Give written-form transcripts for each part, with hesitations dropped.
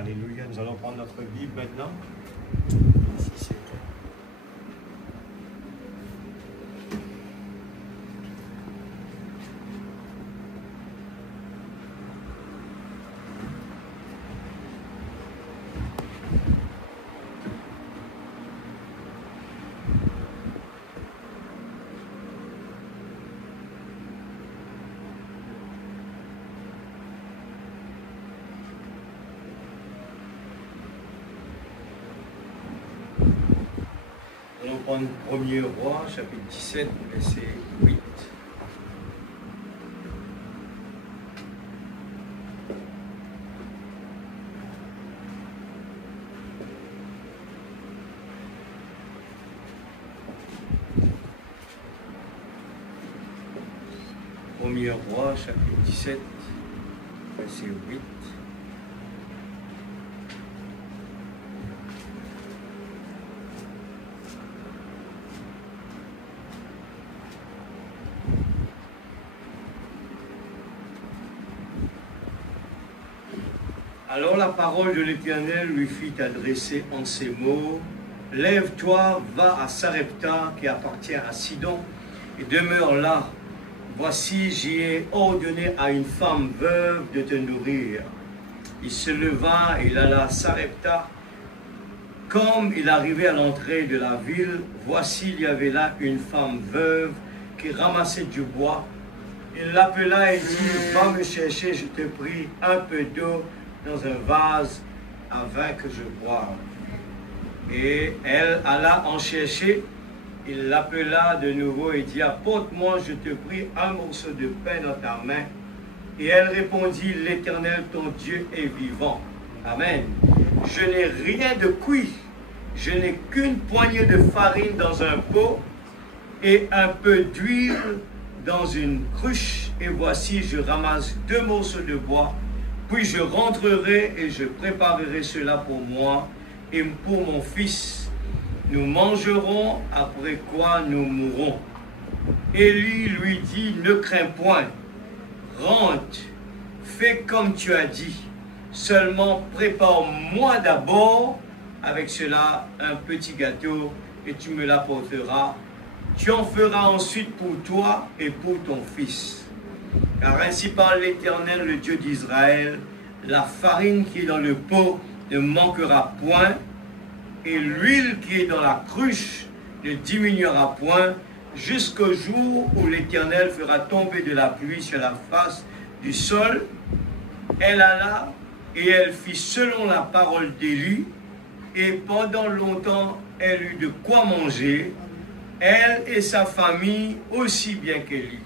Alléluia. Nous allons prendre notre Bible maintenant. Si c'est vrai. Nous allons prendre 1er Roi, chapitre 17, verset 8. Premier Roi, chapitre 17, verset 8. Alors la parole de l'Éternel lui fit adresser en ces mots: Lève-toi, va à Sarepta, qui appartient à Sidon, et demeure là. Voici, j'y ai ordonné à une femme veuve de te nourrir. Il se leva et il alla à Sarepta. Comme il arrivait à l'entrée de la ville, voici, il y avait là une femme veuve qui ramassait du bois. Il l'appela et dit: Va me chercher, je te prie, un peu d'eau dans un vase afin que je boive. Et elle alla en chercher. Il l'appela de nouveau et dit: Apporte-moi, je te prie, un morceau de pain dans ta main. Et elle répondit: L'Éternel ton Dieu est vivant. Amen. Je n'ai rien de cuit. Je n'ai qu'une poignée de farine dans un pot et un peu d'huile dans une cruche. Et voici, je ramasse 2 morceaux de bois. Puis je rentrerai et je préparerai cela pour moi et pour mon fils. Nous mangerons, après quoi nous mourrons. Élie lui dit: Ne crains point, rentre, fais comme tu as dit. Seulement prépare-moi d'abord avec cela un petit gâteau et tu me l'apporteras. Tu en feras ensuite pour toi et pour ton fils. Car ainsi parle l'Éternel, le Dieu d'Israël, la farine qui est dans le pot ne manquera point, et l'huile qui est dans la cruche ne diminuera point, jusqu'au jour où l'Éternel fera tomber de la pluie sur la face du sol. Elle alla et elle fit selon la parole d'Élie, et pendant longtemps elle eut de quoi manger, elle et sa famille aussi bien qu'Élie.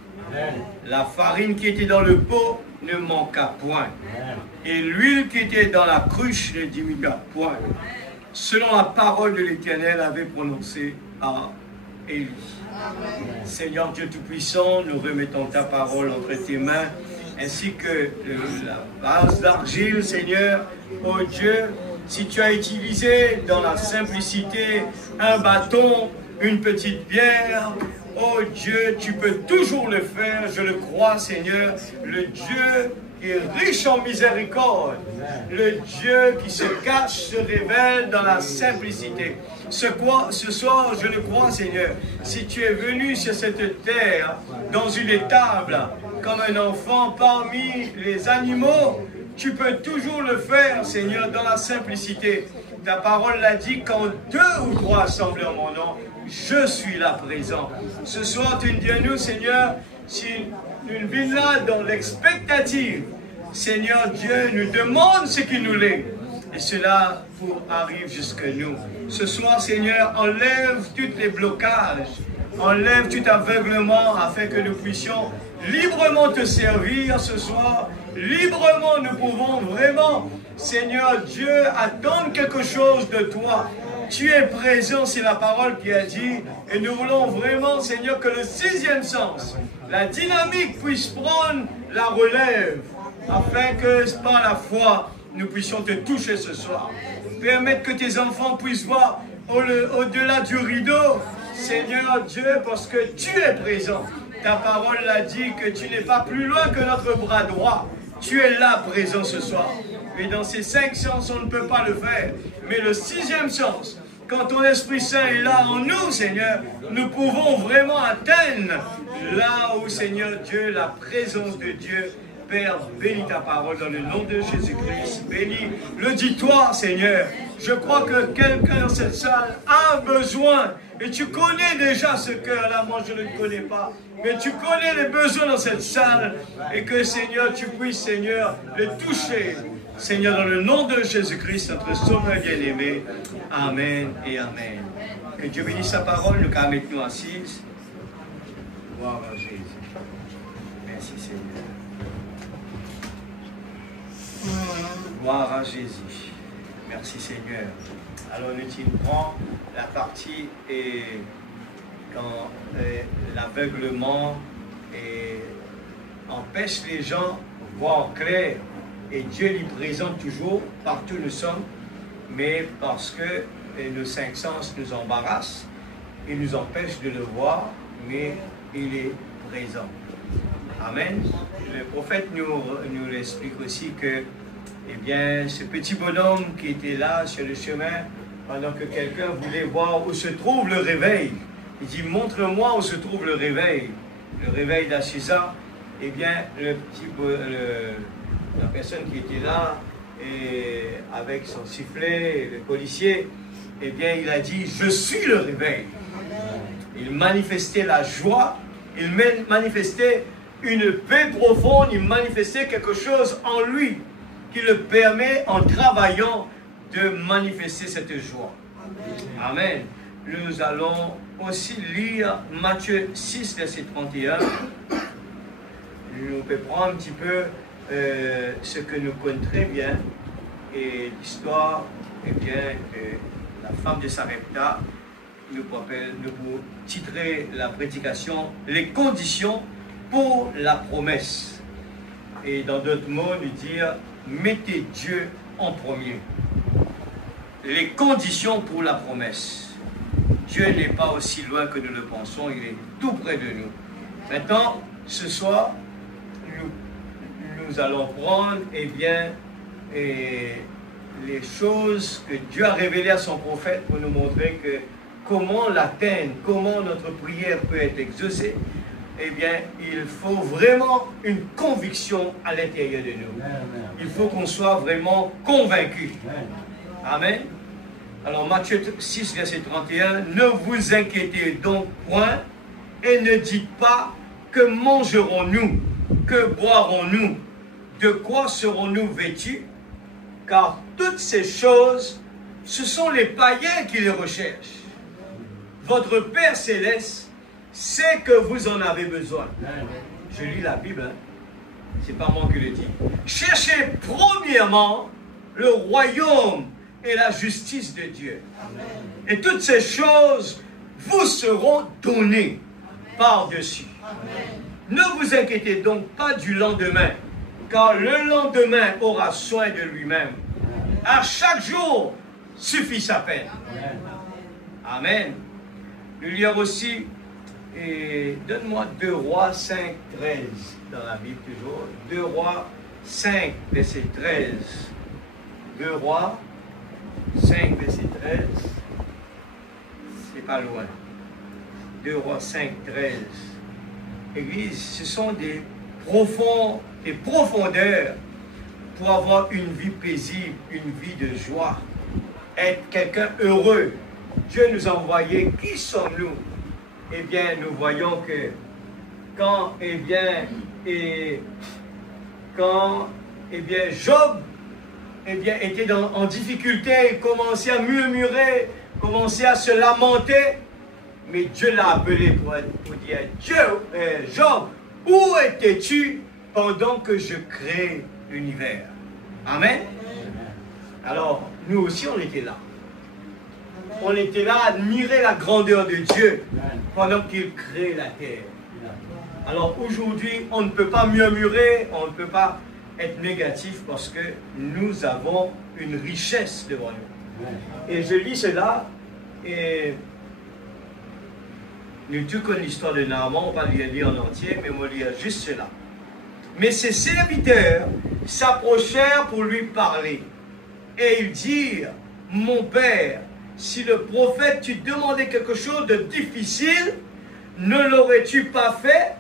La farine qui était dans le pot ne manqua point, et l'huile qui était dans la cruche ne diminua point, selon la parole de l'Éternel avait prononcé à Élie. Seigneur Dieu Tout-Puissant, nous remettons ta parole entre tes mains, ainsi que la vase d'argile, Seigneur. Oh Dieu, si tu as utilisé dans la simplicité un bâton, une petite bière, oh Dieu, tu peux toujours le faire, je le crois, Seigneur. Le Dieu qui est riche en miséricorde, le Dieu qui se cache, se révèle dans la simplicité. Ce soir, je le crois, Seigneur, si tu es venu sur cette terre, dans une étable, comme un enfant parmi les animaux, tu peux toujours le faire, Seigneur, dans la simplicité. Ta parole l'a dit, quand 2 ou 3 assemblés en mon nom, je suis là présent. Ce soir, tu nous dis à nous, Seigneur, si nous vîmes là dans l'expectative, Seigneur Dieu nous demande ce qui nous l'est. Et cela arrive jusqu'à nous. Ce soir, Seigneur, enlève tous les blocages, enlève tout aveuglement afin que nous puissions librement te servir ce soir. Librement, nous pouvons vraiment, Seigneur Dieu, attendre quelque chose de toi. Tu es présent, c'est la parole qui a dit, et nous voulons vraiment, Seigneur, que le 6e sens, la dynamique puisse prendre la relève, afin que par la foi, nous puissions te toucher ce soir. Permettre que tes enfants puissent voir au-delà du rideau, Seigneur Dieu, parce que tu es présent. Ta parole l'a dit que tu n'es pas plus loin que notre bras droit. tu es là présent ce soir. Et dans ces 5 sens, on ne peut pas le faire. Mais le 6e sens, quand ton Esprit Saint est là en nous, Seigneur, nous pouvons vraiment atteindre là où, Seigneur Dieu, la présence de Dieu. Père, bénis ta parole dans le nom de Jésus-Christ. Bénis le dis-toi, Seigneur. Je crois que quelqu'un dans cette salle a besoin. Et tu connais déjà ce cœur-là. Moi, je ne le connais pas. Mais tu connais les besoins dans cette salle. Et que, Seigneur, tu puisses, Seigneur, les toucher. Seigneur, dans le nom de Jésus-Christ, notre Sauveur bien-aimé. Amen et Amen. Que Dieu bénisse sa parole. Nous allons mettre nous assises. Gloire à Jésus. Merci, Seigneur. Gloire à Jésus. Merci Seigneur. Alors nous prend la partie et quand l'aveuglement empêche les gens de voir clair et Dieu lui présente toujours partout où nous sommes, mais parce que nos 5 sens nous embarrassent, il nous empêche de le voir, mais il est présent. Amen. Le prophète nous l'explique aussi que, eh bien, ce petit bonhomme qui était là sur le chemin, pendant que quelqu'un voulait voir où se trouve le réveil, il dit, montre-moi où se trouve le réveil d'Achisa. Eh bien, la personne qui était là, et avec son sifflet, le policier, eh bien, il a dit, je suis le réveil. Il manifestait la joie, il manifestait une paix profonde, il manifestait quelque chose en lui qui le permet, en travaillant, de manifester cette joie. Amen. Nous allons aussi lire Matthieu 6, verset 31. Nous pouvons prendre un petit peu ce que nous connaissons très bien, et l'histoire, eh bien, de la femme de Sarepta. Nous pouvons titrer la prédication « Les conditions pour la promesse ». Et dans d'autres mots, nous dire « Mettez Dieu en premier ». Les conditions pour la promesse. Dieu n'est pas aussi loin que nous le pensons, il est tout près de nous. Maintenant, ce soir, nous allons prendre, eh bien, les choses que Dieu a révélées à son prophète pour nous montrer que comment l'atteindre, comment notre prière peut être exaucée. Eh bien, il faut vraiment une conviction à l'intérieur de nous. Il faut qu'on soit vraiment convaincu. Amen. Alors, Matthieu 6, verset 31, « Ne vous inquiétez donc point et ne dites pas que mangerons-nous, que boirons-nous, de quoi serons-nous vêtus, car toutes ces choses, ce sont les païens qui les recherchent. Votre Père Céleste sait que vous en avez besoin. » Je lis la Bible, hein? C'est pas moi qui le dis. « Cherchez premièrement le royaume et la justice de Dieu. Amen. Et toutes ces choses vous seront données par-dessus. Ne vous inquiétez donc pas du lendemain, car le lendemain aura soin de lui-même. À chaque jour suffit sa peine. Amen. Nous lisons aussi, et donne-moi 2 Rois 5, 13 dans la Bible toujours. 2 Rois 5, verset 13. 2 Rois 5, verset 13. C'est pas loin. 2 Rois 5, 13. Église, ce sont des profondeurs pour avoir une vie paisible, une vie de joie, être quelqu'un heureux. Dieu nous a envoyé. Qui sommes-nous? Eh bien, nous voyons que quand, Job, était en difficulté, il commençait à murmurer, commençait à se lamenter, mais Dieu l'a appelé pour dire, Job, où étais-tu pendant que je crée l'univers? Amen. Alors, nous aussi, on était là. On était là à admirer la grandeur de Dieu pendant qu'il crée la terre. Alors aujourd'hui, on ne peut pas murmurer, on ne peut pas être négatif parce que nous avons une richesse devant nous. Et je lis cela et nous tous connaissons l'histoire de Naaman, on va lire en entier, mais on va lire juste cela. Mais ses serviteurs s'approchèrent pour lui parler. Et ils dirent, mon père, si le prophète t'eût demandé quelque chose de difficile, ne l'aurais-tu pas fait?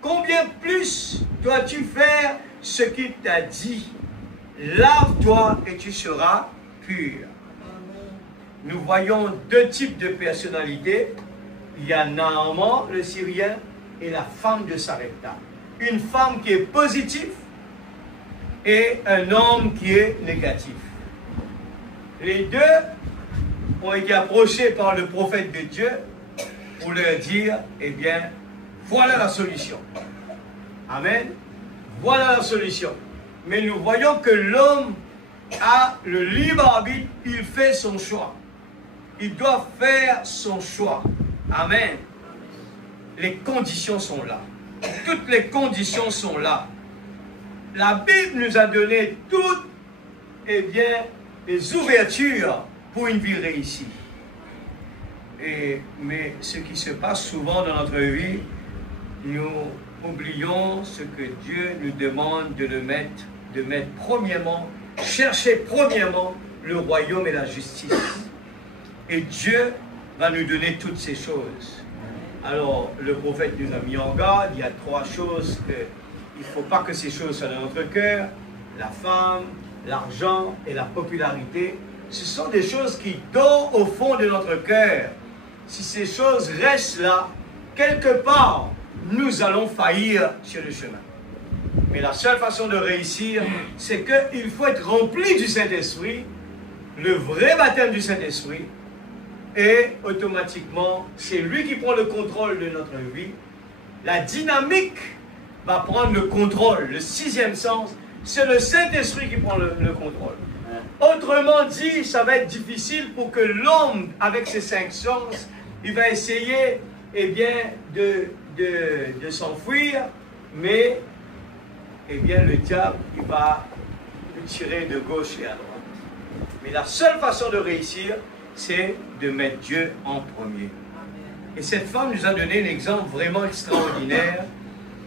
Combien plus dois-tu faire ce qu'il t'a dit? Lave-toi et tu seras pur. Nous voyons deux types de personnalités. Il y a Naaman, le Syrien, et la femme de Sarepta. Une femme qui est positive et un homme qui est négatif. Les deux ont été approchés par le prophète de Dieu pour leur dire, eh bien, voilà la solution. Amen. Voilà la solution. Mais nous voyons que l'homme a le libre arbitre, il fait son choix. Il doit faire son choix. Amen. Les conditions sont là. Toutes les conditions sont là. La Bible nous a donné toutes, eh bien, les ouvertures pour une vie réussie. Mais ce qui se passe souvent dans notre vie, nous oublions ce que Dieu nous demande de mettre premièrement, chercher premièrement le royaume et la justice. Et Dieu va nous donner toutes ces choses. Alors, le prophète nous a mis en garde, il y a trois choses il ne faut pas que ces choses soient dans notre cœur. La femme, l'argent et la popularité. Ce sont des choses qui dorment au fond de notre cœur. Si ces choses restent là, quelque part, nous allons faillir sur le chemin. Mais la seule façon de réussir, c'est qu'il faut être rempli du Saint-Esprit, le vrai baptême du Saint-Esprit, et automatiquement, c'est lui qui prend le contrôle de notre vie. La dynamique va prendre le contrôle. Le sixième sens, c'est le Saint-Esprit qui prend le contrôle. Autrement dit, ça va être difficile pour que l'homme, avec ses cinq sens, il va essayer, eh bien, de s'enfuir, mais, eh bien, le diable, il va le tirer de gauche et à droite. Mais la seule façon de réussir, c'est de mettre Dieu en premier. Et cette femme nous a donné un exemple vraiment extraordinaire,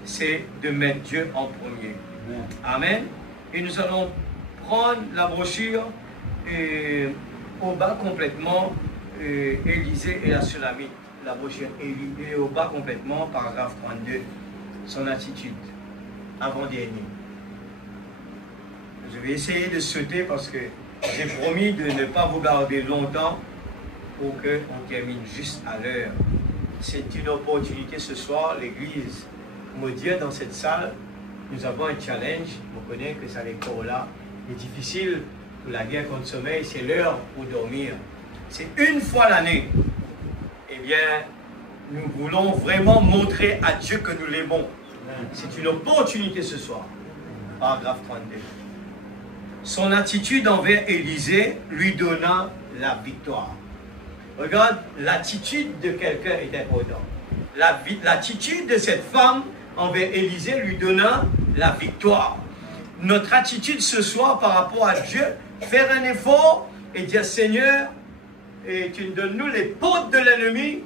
c'est de mettre Dieu en premier. Amen. Et nous allons prendre la brochure et au bas complètement, Élisée et la Sulamite. La brochure et au bas complètement, paragraphe 32, son attitude, avant-dernier. Je vais essayer de sauter parce que j'ai promis de ne pas vous garder longtemps pour qu'on termine juste à l'heure. C'est une opportunité ce soir, l'église me dit dans cette salle, nous avons un challenge. On connaît que ça les là est difficile pour la guerre contre le sommeil, c'est l'heure pour dormir. C'est une fois l'année. Eh bien, nous voulons vraiment montrer à Dieu que nous l'aimons. C'est une opportunité ce soir. Paragraphe 32. Son attitude envers Élisée lui donna la victoire. Regarde, l'attitude de quelqu'un est importante. L'attitude de cette femme envers Élisée lui donna la victoire. Notre attitude ce soir par rapport à Dieu, faire un effort et dire Seigneur, et tu nous donnes-nous les portes de l'ennemi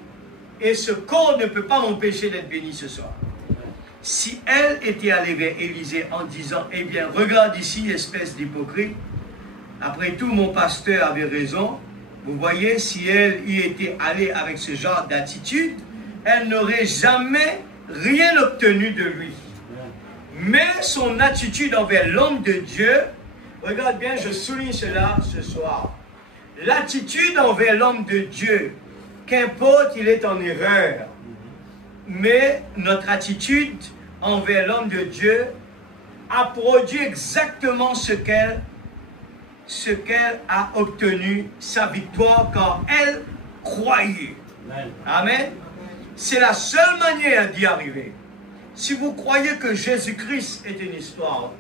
et ce corps ne peut pas m'empêcher d'être béni ce soir. Si elle était allée vers Élisée en disant, eh bien, regarde ici, espèce d'hypocrite, après tout, mon pasteur avait raison. Vous voyez, si elle y était allée avec ce genre d'attitude, elle n'aurait jamais rien obtenu de lui. Mais son attitude envers l'homme de Dieu, regarde bien, je souligne cela ce soir. L'attitude envers l'homme de Dieu, qu'importe il est en erreur, mais notre attitude envers l'homme de Dieu a produit exactement ce qu'elle a obtenu, sa victoire, car elle croyait. Amen. C'est la seule manière d'y arriver. Si vous croyez que Jésus-Christ est une histoire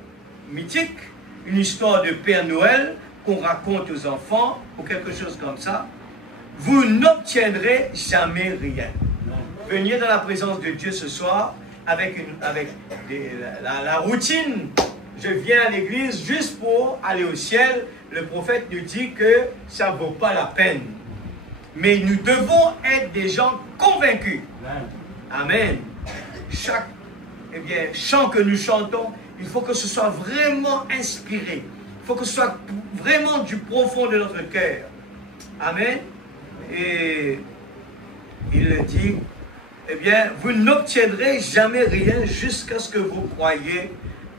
mythique, une histoire de Père Noël qu'on raconte aux enfants, ou quelque chose comme ça, vous n'obtiendrez jamais rien. Venez dans la présence de Dieu ce soir avec la routine. Je viens à l'église juste pour aller au ciel. Le prophète nous dit que ça ne vaut pas la peine. Mais nous devons être des gens convaincus. Amen. chant que nous chantons, il faut que ce soit vraiment inspiré. Il faut que ce soit vraiment du profond de notre cœur. Amen. Et il dit, vous n'obtiendrez jamais rien jusqu'à ce que vous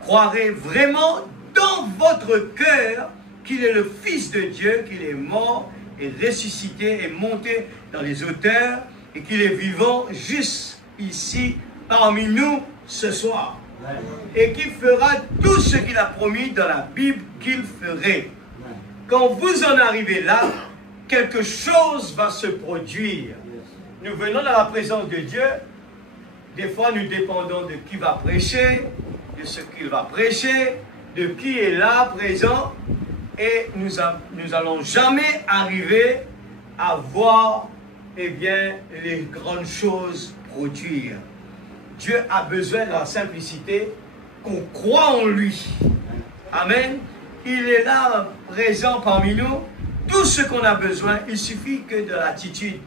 croirez vraiment dans votre cœur qu'il est le Fils de Dieu, qu'il est mort et ressuscité et monté dans les hauteurs et qu'il est vivant juste ici parmi nous ce soir. Et qu'il fera tout ce qu'il a promis dans la Bible qu'il ferait. Quand vous en arrivez là, quelque chose va se produire. Nous venons dans la présence de Dieu. Des fois, nous dépendons de qui va prêcher, de ce qu'il va prêcher, de qui est là, présent. Et nous n'allons jamais arriver à voir, les grandes choses produire. Dieu a besoin de la simplicité, qu'on croit en lui. Amen. Il est là, présent parmi nous. Tout ce qu'on a besoin, il suffit que de l'attitude.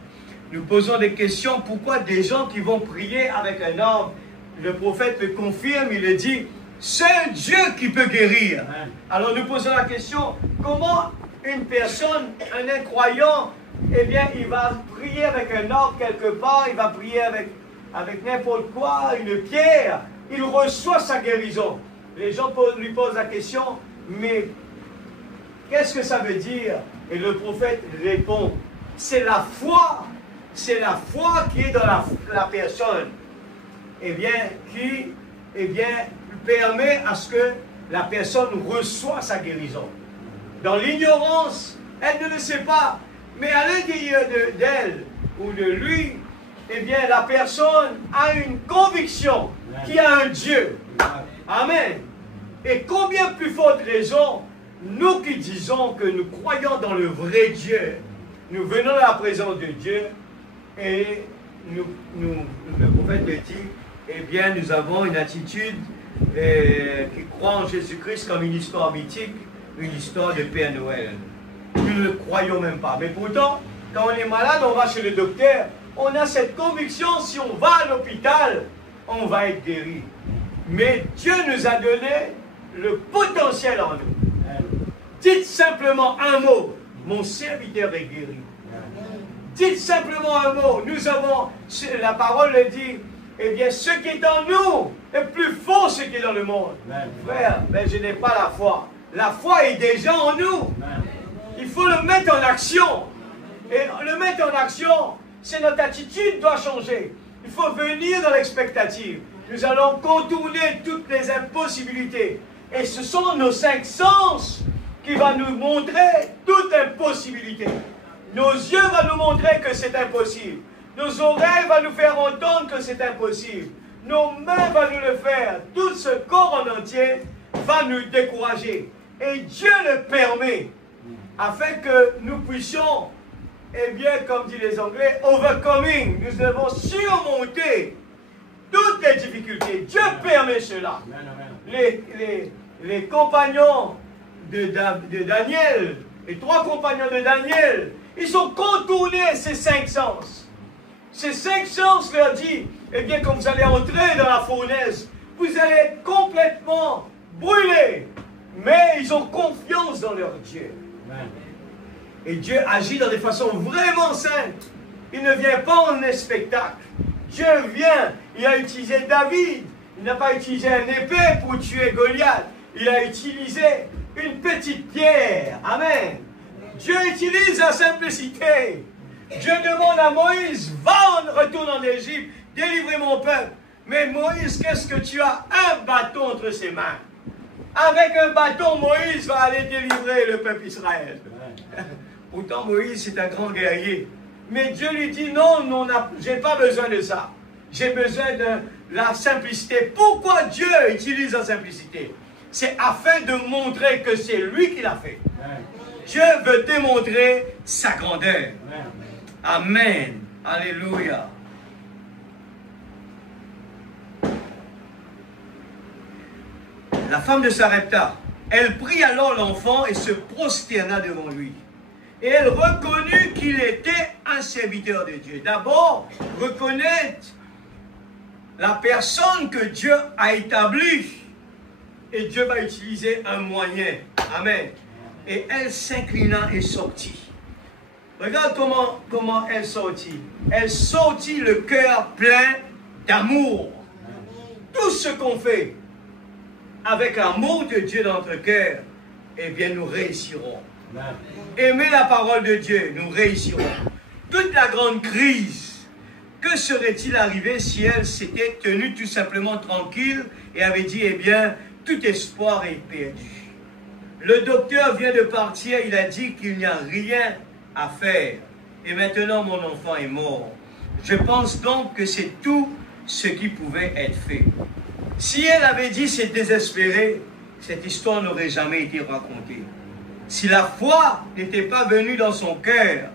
Nous posons des questions. Pourquoi des gens qui vont prier avec un homme, le prophète le confirme, il le dit, c'est Dieu qui peut guérir. Alors nous posons la question, comment une personne, un incroyant, il va prier avec un arbre quelque part, il va prier avec n'importe quoi, une pierre, il reçoit sa guérison. Les gens lui posent la question, mais qu'est-ce que ça veut dire? Et le prophète répond, c'est la foi qui est dans la personne, qui permet à ce que la personne reçoive sa guérison. Dans l'ignorance, elle ne le sait pas, mais à l'intérieur d'elle ou de lui, la personne a une conviction qu'il y a un Dieu. Amen. Et combien plus forte raison, nous qui disons que nous croyons dans le vrai Dieu, nous venons à la présence de Dieu et le prophète le dit, nous avons une attitude qui croit en Jésus-Christ comme une histoire mythique, une histoire de Père Noël. Nous ne le croyons même pas. Mais pourtant, quand on est malade, on va chez le docteur. On a cette conviction, si on va à l'hôpital, on va être guéri. Mais Dieu nous a donné le potentiel en nous. Dites simplement un mot, mon serviteur est guéri. Dites simplement un mot, nous avons, la parole le dit, ce qui est en nous est plus fort que ce qui est dans le monde. Frère, je n'ai pas la foi. La foi est déjà en nous. Il faut le mettre en action. Et le mettre en action, c'est notre attitude qui doit changer. Il faut venir dans l'expectative. Nous allons contourner toutes les impossibilités. Et ce sont nos 5 sens qui vont nous montrer toute impossibilité. Nos yeux vont nous montrer que c'est impossible. Nos oreilles vont nous faire entendre que c'est impossible. Nos mains vont nous le faire. Tout ce corps en entier va nous décourager. Et Dieu le permet afin que nous puissions, comme disent les Anglais, overcoming. Nous devons surmonter toutes les difficultés. Dieu permet cela. Les compagnons de Daniel, les 3 compagnons de Daniel, ils ont contourné ces 5 sens. Ces 5 sens leur dit, quand vous allez entrer dans la fournaise, vous allez être complètement brûlés. Mais ils ont confiance dans leur Dieu. Et Dieu agit dans des façons vraiment simples. Il ne vient pas en spectacle. Dieu vient. Il a utilisé David. Il n'a pas utilisé un épée pour tuer Goliath. Il a utilisé une petite pierre. Amen. Dieu utilise la simplicité. Dieu demande à Moïse, retourne en Égypte, délivrez mon peuple. Mais Moïse, qu'est-ce que tu as? Un bâton entre ses mains. Avec un bâton, Moïse va aller délivrer le peuple Israël. Pourtant, Moïse, c'est un grand guerrier. Mais Dieu lui dit, non, je n'ai pas besoin de ça. J'ai besoin de la simplicité. Pourquoi Dieu utilise la simplicité? C'est afin de montrer que c'est lui qui l'a fait. Dieu veut démontrer sa grandeur. Amen. Alléluia. La femme de Sarepta, elle prit alors l'enfant et se prosterna devant lui. Et elle reconnut qu'il était un serviteur de Dieu. D'abord, reconnaître la personne que Dieu a établie. Et Dieu va utiliser un moyen. Amen. Et elle s'inclina et sortit. Regarde comment elle sortit. Elle sortit le cœur plein d'amour. Tout ce qu'on fait avec l'amour de Dieu dans notre cœur, eh bien nous réussirons. Aimer la parole de Dieu, nous réussirons. Toute la grande crise, que serait-il arrivé si elle s'était tenue tout simplement tranquille et avait dit, eh bien, tout espoir est perdu. Le docteur vient de partir, il a dit qu'il n'y a rien à faire. Et maintenant, mon enfant est mort. Je pense donc que c'est tout ce qui pouvait être fait. Si elle avait dit c'est désespéré, cette histoire n'aurait jamais été racontée. Si la foi n'était pas venue dans son cœur,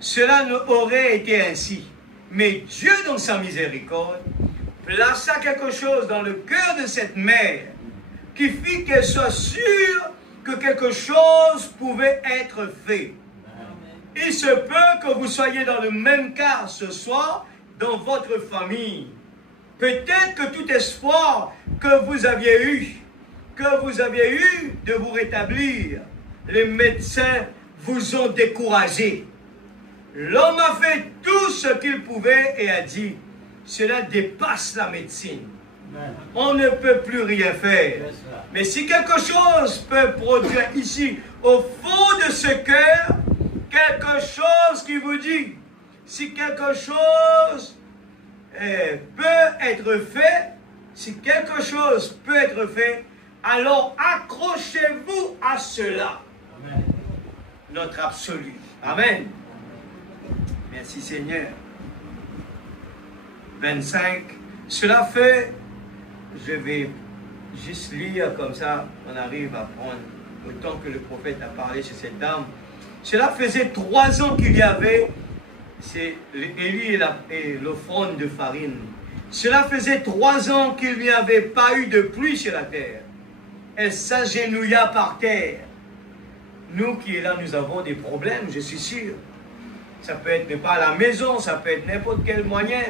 cela n'aurait été ainsi. Mais Dieu, dans sa miséricorde, plaça quelque chose dans le cœur de cette mère qui fit qu'elle soit sûre que quelque chose pouvait être fait. Il se peut que vous soyez dans le même cas ce soir dans votre famille. Peut-être que tout espoir que vous aviez eu de vous rétablir, les médecins vous ont découragé. L'homme a fait tout ce qu'il pouvait et a dit, cela dépasse la médecine. On ne peut plus rien faire. Mais si quelque chose peut produire ici, au fond de ce cœur, quelque chose qui vous dit, si quelque chose peut être fait, si quelque chose peut être fait, alors accrochez-vous à cela. Amen. Notre absolu. Amen. Merci Seigneur. 25. Cela fait, je vais juste lire comme ça, on arrive à prendre autant que le prophète a parlé sur cette dame. Cela faisait 3 ans qu'il y avait, c'est Élie et l'offrande de farine. Cela faisait 3 ans qu'il n'y avait pas eu de pluie sur la terre. Elle s'agenouilla par terre. Nous qui est là, nous avons des problèmes, je suis sûr. Ça peut être pas à la maison, ça peut être n'importe quel moyen.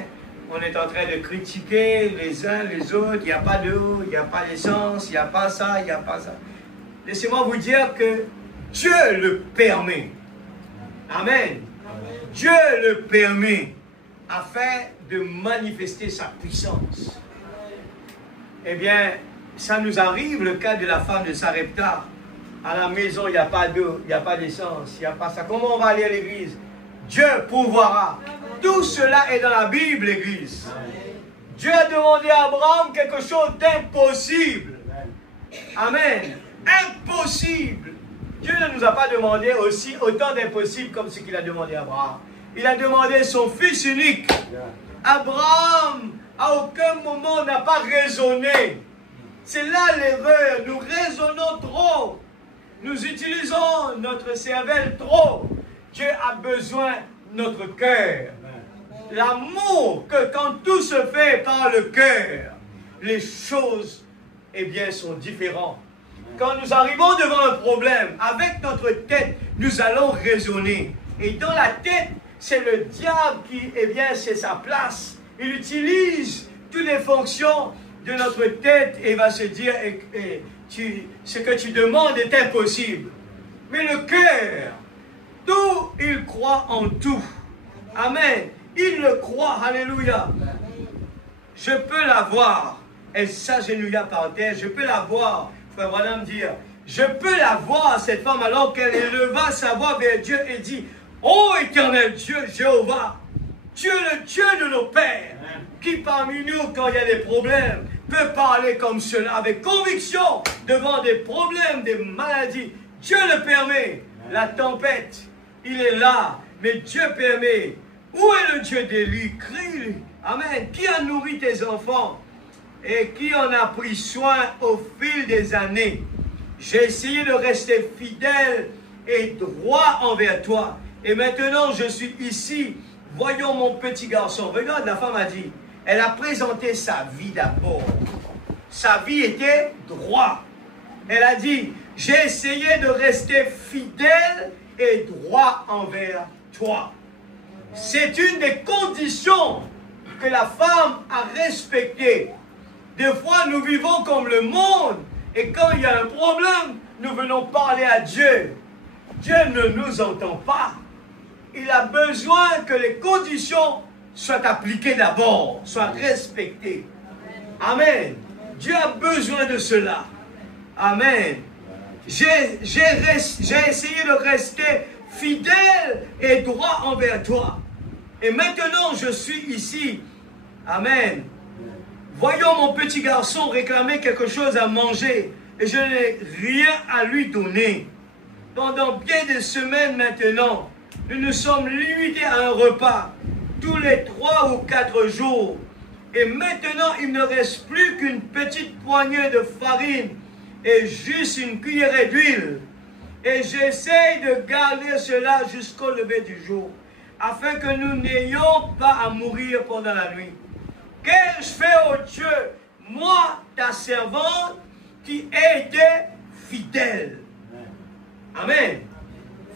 On est en train de critiquer les uns les autres. Il n'y a pas d'eau, il n'y a pas d'essence, il n'y a pas ça, il n'y a pas ça. Laissez-moi vous dire que Dieu le permet. Amen. Dieu le permet afin de manifester sa puissance. Eh bien, ça nous arrive, le cas de la femme de Sarepta. À la maison, il n'y a pas d'eau, il n'y a pas d'essence, il n'y a pas ça. Comment on va aller à l'église? Dieu pourvoira. Tout cela est dans la Bible, l'église. Dieu a demandé à Abraham quelque chose d'impossible. Amen. Impossible. Dieu ne nous a pas demandé aussi autant d'impossible comme ce qu'il a demandé à Abraham. Il a demandé son fils unique. Abraham, à aucun moment, n'a pas raisonné. C'est là l'erreur. Nous raisonnons trop. Nous utilisons notre cervelle trop. Dieu a besoin de notre cœur. L'amour, que quand tout se fait par le cœur, les choses, eh bien, sont différentes. Quand nous arrivons devant un problème, avec notre tête, nous allons raisonner. Et dans la tête, c'est le diable qui, eh bien, c'est sa place. Il utilise toutes les fonctions de notre tête et va se dire, ce que tu demandes est impossible. Mais le cœur, tout, il croit en tout. Amen. Il le croit. Alléluia. Je peux la voir. Elle s'agenouilla par terre. Je peux la voir. Frère Branham dire, je peux la voir, cette femme, alors qu'elle éleva sa voix vers Dieu et dit, ô éternel Dieu, Jéhovah, Dieu le Dieu de nos pères, qui parmi nous, quand il y a des problèmes, peut parler comme cela, avec conviction, devant des problèmes, des maladies. Dieu le permet. La tempête, il est là, mais Dieu permet. Où est le Dieu d'Élie? Crie-lui. Amen. Qui a nourri tes enfants et qui en a pris soin au fil des années? J'ai essayé de rester fidèle et droit envers toi. Et maintenant, je suis ici. Voyons mon petit garçon. Regarde, la femme a dit, elle a présenté sa vie d'abord. Sa vie était droite. Elle a dit, j'ai essayé de rester fidèle et droit envers toi. C'est une des conditions que la femme a respecté. Des fois, nous vivons comme le monde. Et quand il y a un problème, nous venons parler à Dieu. Dieu ne nous entend pas. Il a besoin que les conditions soient appliquées d'abord, soient respectées. Amen. Dieu a besoin de cela. Amen. J'ai essayé de rester fidèle et droit envers toi. Et maintenant, je suis ici. Amen. Voyons mon petit garçon réclamer quelque chose à manger et je n'ai rien à lui donner. Pendant bien des semaines maintenant, nous nous sommes limités à un repas tous les 3 ou 4 jours. Et maintenant, il ne reste plus qu'une petite poignée de farine et juste une cuillerée d'huile. Et j'essaye de garder cela jusqu'au lever du jour, afin que nous n'ayons pas à mourir pendant la nuit. Qu'ai-je fait, ô Dieu, moi, ta servante, qui ai été fidèle. Amen.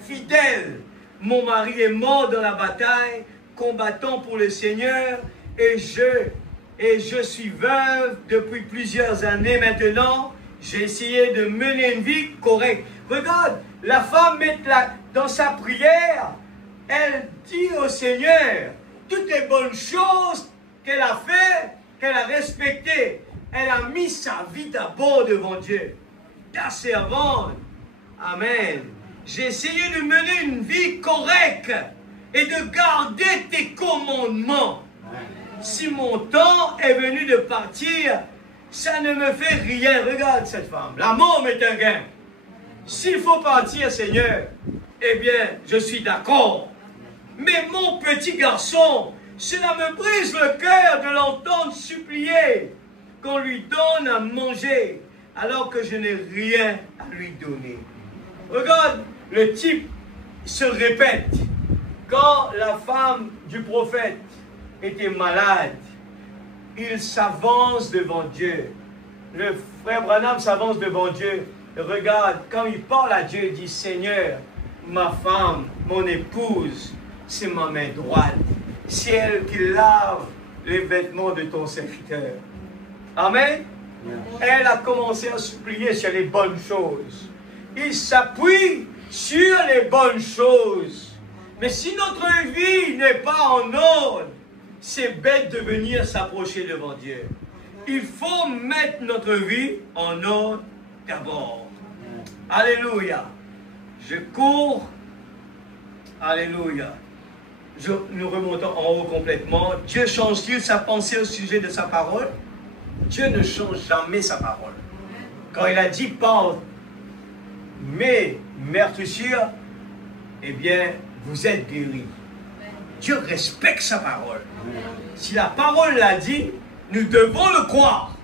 Fidèle. Mon mari est mort dans la bataille, combattant pour le Seigneur, et je suis veuve depuis plusieurs années maintenant. J'ai essayé de mener une vie correcte. Regarde, la femme dans sa prière, elle dit au Seigneur toutes les bonnes choses qu'elle a fait, qu'elle a respectées. Elle a mis sa vie d'abord devant Dieu. Ta servante. Amen. J'ai essayé de mener une vie correcte et de garder tes commandements. Si mon temps est venu de partir, ça ne me fait rien. Regarde cette femme. La mort m'est un gain. S'il faut partir, Seigneur, eh bien, je suis d'accord. Mais mon petit garçon, cela me brise le cœur de l'entendre supplier qu'on lui donne à manger alors que je n'ai rien à lui donner. Regarde, le type se répète. Quand la femme du prophète était malade, il s'avance devant Dieu. Le frère Branham s'avance devant Dieu. Regarde, quand il parle à Dieu, il dit, Seigneur, ma femme, mon épouse, c'est ma main droite. C'est elle qui lave les vêtements de ton serviteur. Amen. Elle a commencé à supplier sur les bonnes choses. Il s'appuie sur les bonnes choses. Mais si notre vie n'est pas en ordre, c'est bête de venir s'approcher devant Dieu. Il faut mettre notre vie en ordre d'abord. Alléluia. Je cours. Alléluia. Nous remontons en haut complètement. Dieu change-t-il sa pensée au sujet de sa parole? Dieu ne change jamais sa parole. Quand il a dit parle mes meurtrissures, eh bien, vous êtes guéris. Dieu respecte sa parole. Si la parole l'a dit, nous devons le croire.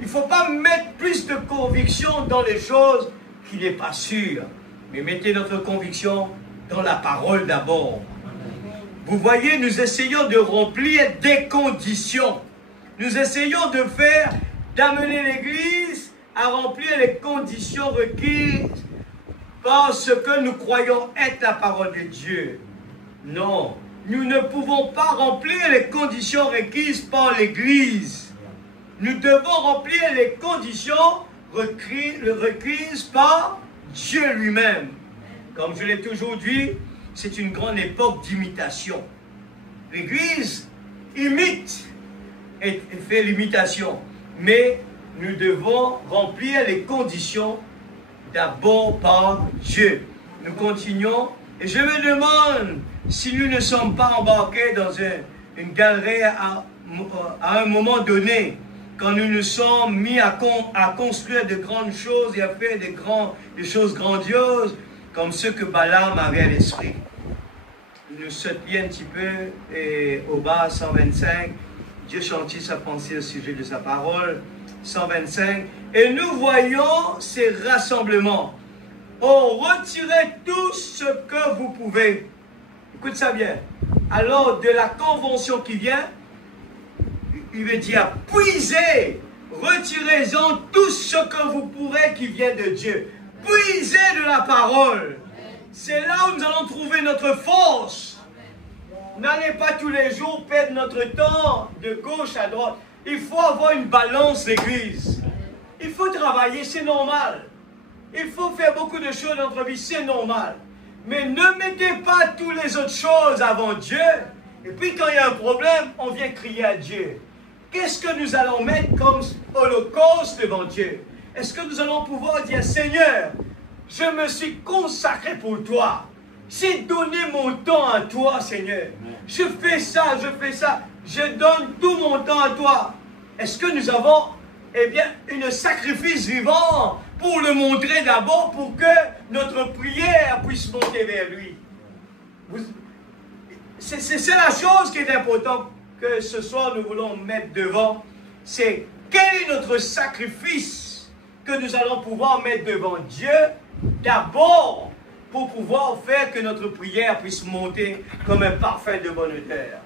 Il ne faut pas mettre plus de conviction dans les choses qui n'est pas sûr. Mais mettez notre conviction dans la parole d'abord. Vous voyez, nous essayons de remplir des conditions. Nous essayons d'amener l'Église à remplir les conditions requises par ce que nous croyons être la parole de Dieu. Non, nous ne pouvons pas remplir les conditions requises par l'Église. Nous devons remplir les conditions requises par Dieu lui-même. Comme je l'ai toujours dit, c'est une grande époque d'imitation. L'Église imite et fait l'imitation. Mais nous devons remplir les conditions d'abord par Dieu. Nous continuons. Et je me demande si nous ne sommes pas embarqués dans une galerie à un moment donné, quand nous nous sommes mis à construire de grandes choses et à faire des choses grandioses, comme ceux que Balaam avait à l'esprit. Nous sautions un petit peu et au bas, 125, Dieu chantit sa pensée au sujet de sa parole. 125, et nous voyons ces rassemblements. Oh, retirez tout ce que vous pouvez. Écoute ça bien. Alors, de la convention qui vient, il veut dire, puisez, retirez-en tout ce que vous pourrez qui vient de Dieu. Puisez de la parole. C'est là où nous allons trouver notre force. N'allez pas tous les jours perdre notre temps de gauche à droite. Il faut avoir une balance, l'Église. Il faut travailler, c'est normal. Il faut faire beaucoup de choses dans notre vie, c'est normal. Mais ne mettez pas toutes les autres choses avant Dieu. Et puis quand il y a un problème, on vient crier à Dieu. Qu'est-ce que nous allons mettre comme holocauste devant Dieu? Est-ce que nous allons pouvoir dire, Seigneur, je me suis consacré pour toi. J'ai donné mon temps à toi, Seigneur. Je fais ça, je donne tout mon temps à toi. Est-ce que nous avons, eh bien, un sacrifice vivant pour le montrer d'abord, pour que notre prière puisse monter vers lui? C'est la chose qui est importante que ce soir nous voulons mettre devant. C'est quel est notre sacrifice que nous allons pouvoir mettre devant Dieu d'abord pour pouvoir faire que notre prière puisse monter comme un parfum de bonne odeur.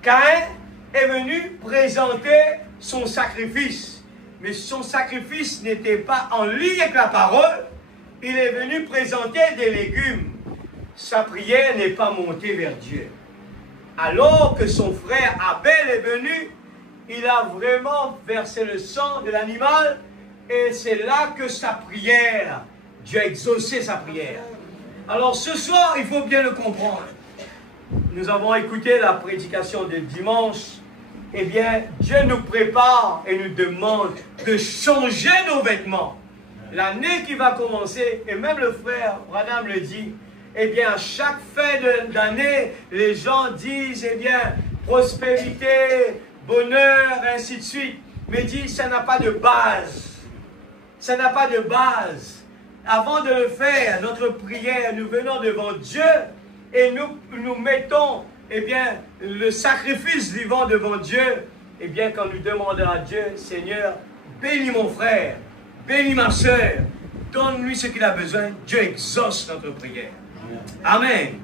Caïn est venu présenter son sacrifice, mais son sacrifice n'était pas en ligne avec la parole. Il est venu présenter des légumes. Sa prière n'est pas montée vers Dieu. Alors que son frère Abel est venu, il a vraiment versé le sang de l'animal, et c'est là que sa prière, Dieu a exaucé sa prière. Alors ce soir, il faut bien le comprendre. Nous avons écouté la prédication de dimanche. Eh bien, Dieu nous prépare et nous demande de changer nos vêtements. L'année qui va commencer, et même le frère Branham le dit, eh bien, à chaque fin d'année, les gens disent, eh bien, prospérité, bonheur, ainsi de suite. Mais dit, ça n'a pas de base. Ça n'a pas de base. Avant de le faire, notre prière, nous venons devant Dieu et nous mettons, eh bien, le sacrifice vivant devant Dieu. Eh bien, quand nous demandons à Dieu, Seigneur, bénis mon frère, bénis ma soeur, donne-lui ce qu'il a besoin, Dieu exauce notre prière. Amen.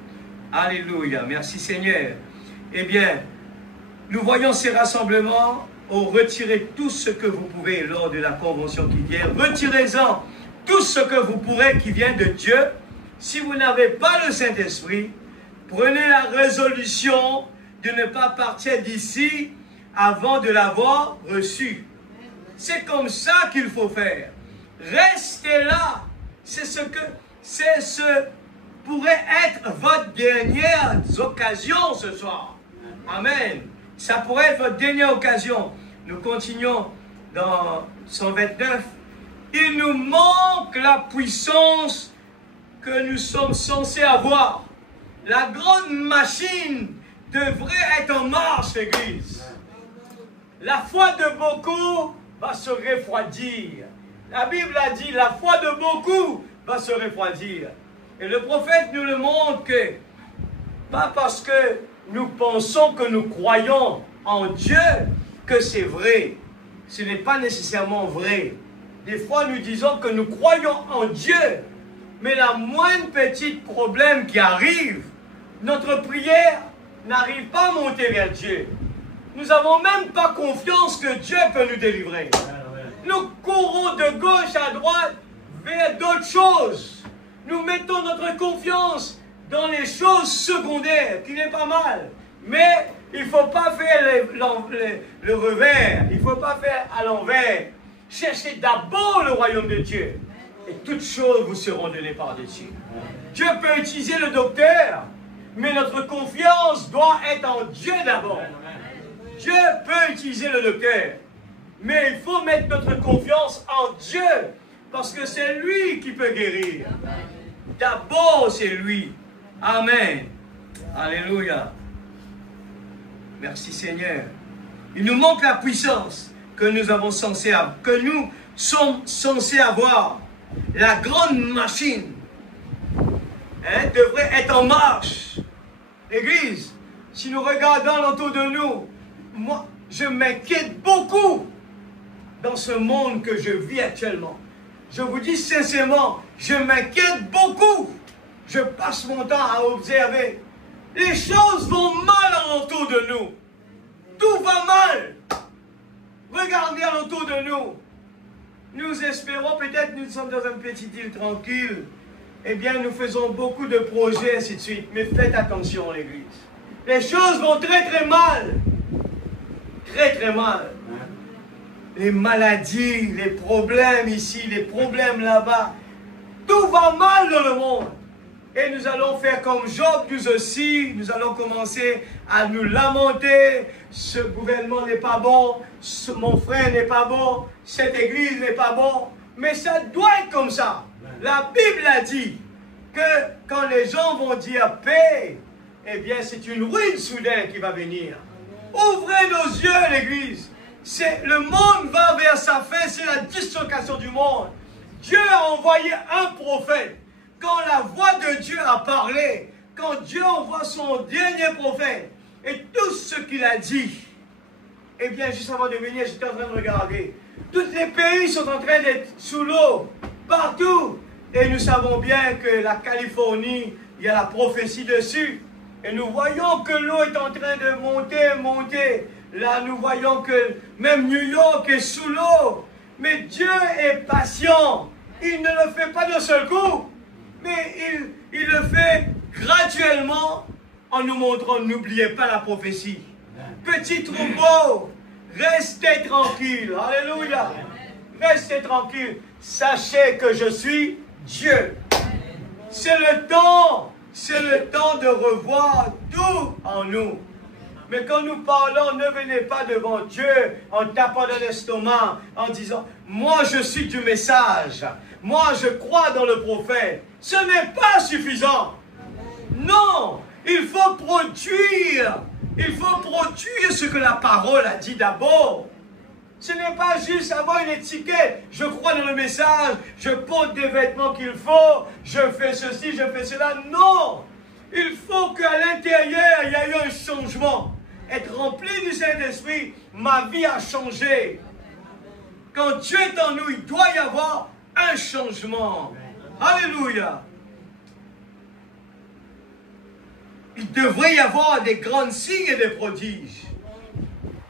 Alléluia. Merci Seigneur. Eh bien, nous voyons ces rassemblements. Retirez tout ce que vous pouvez lors de la convention qui vient. Retirez-en tout ce que vous pourrez qui vient de Dieu. Si vous n'avez pas le Saint-Esprit, prenez la résolution de ne pas partir d'ici avant de l'avoir reçu. C'est comme ça qu'il faut faire. Restez là. C'est ce pourrait être votre dernière occasion ce soir. Amen. Ça pourrait être votre dernière occasion. Nous continuons dans 129. Il nous manque la puissance que nous sommes censés avoir. La grande machine devrait être en marche, l'Église. La foi de beaucoup va se refroidir. La Bible a dit, la foi de beaucoup va se refroidir. Et le prophète nous le montre que, pas parce que nous pensons que nous croyons en Dieu, que c'est vrai. Ce n'est pas nécessairement vrai. Des fois, nous disons que nous croyons en Dieu, mais la moindre petite problème qui arrive, notre prière n'arrive pas à monter vers Dieu. Nous n'avons même pas confiance que Dieu peut nous délivrer. Nous courons de gauche à droite vers d'autres choses. Nous mettons notre confiance dans les choses secondaires, qui n'est pas mal. Mais il ne faut pas faire le revers. Il ne faut pas faire à l'envers. Cherchez d'abord le royaume de Dieu. Et toutes choses vous seront données par-dessus. Dieu peut utiliser le docteur, mais notre confiance doit être en Dieu d'abord. Dieu peut utiliser le docteur, mais il faut mettre notre confiance en Dieu, parce que c'est lui qui peut guérir. D'abord, c'est lui. Amen. Alléluia. Merci Seigneur. Il nous manque la puissance que nous sommes censés avoir. La grande machine devrait être en marche. L'Église, si nous regardons autour de nous, moi, je m'inquiète beaucoup dans ce monde que je vis actuellement. Je vous dis sincèrement, je m'inquiète beaucoup. Je passe mon temps à observer. Les choses vont mal autour de nous. Tout va mal. Regardez autour de nous. Nous espérons, peut-être nous sommes dans une petite île tranquille. Eh bien, nous faisons beaucoup de projets, ainsi de suite. Mais faites attention, l'Église. les choses vont très très mal. Très très mal. Les maladies, les problèmes ici, les problèmes là-bas. Tout va mal dans le monde. Et nous allons faire comme Job, nous aussi. Nous allons commencer à nous lamenter. Ce gouvernement n'est pas bon. Mon frère n'est pas bon. Cette église n'est pas bon. Mais ça doit être comme ça. La Bible a dit que quand les gens vont dire paix, eh bien c'est une ruine soudaine qui va venir. Ouvrez nos yeux, l'église. Le monde va vers sa fin, c'est la dislocation du monde. Dieu a envoyé un prophète. Quand la voix de Dieu a parlé, quand Dieu envoie son dernier prophète, et tout ce qu'il a dit, eh bien, juste avant de venir, j'étais en train de regarder. Tous les pays sont en train d'être sous l'eau, partout. Et nous savons bien que la Californie, il y a la prophétie dessus. Et nous voyons que l'eau est en train de monter. Là, nous voyons que même New York est sous l'eau. Mais Dieu est patient. Il ne le fait pas d'un seul coup. Mais il le fait graduellement en nous montrant, n'oubliez pas la prophétie. Petit troupeau, restez tranquille. Alléluia. Restez tranquille. Sachez que je suis Dieu. C'est le temps de revoir tout en nous. Mais quand nous parlons, ne venez pas devant Dieu en tapant dans l'estomac, en disant, moi je suis du message, moi je crois dans le prophète. Ce n'est pas suffisant. Non, il faut produire ce que la parole a dit d'abord. Ce n'est pas juste avoir une étiquette, je crois dans le message, je porte des vêtements qu'il faut, je fais ceci, je fais cela. Non, il faut qu'à l'intérieur, il y ait eu un changement. Être rempli du Saint-Esprit, ma vie a changé. Quand Dieu est en nous, il doit y avoir un changement. Alléluia. Il devrait y avoir des grands signes et des prodiges.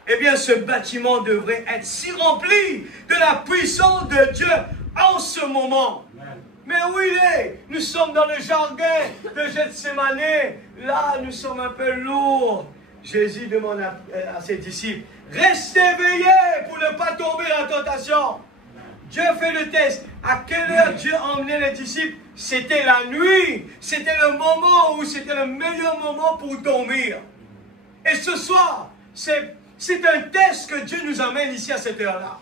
Eh bien, ce bâtiment devrait être si rempli de la puissance de Dieu en ce moment. Mais où il est? Nous sommes dans le jardin de Gethsémane. Là, nous sommes un peu lourds. Jésus demande à ses disciples, restez éveillés pour ne pas tomber dans la tentation. Dieu fait le test. À quelle heure Dieu a emmené les disciples? C'était la nuit. C'était le moment où c'était le meilleur moment pour dormir. Et ce soir, c'est un test que Dieu nous amène ici à cette heure-là.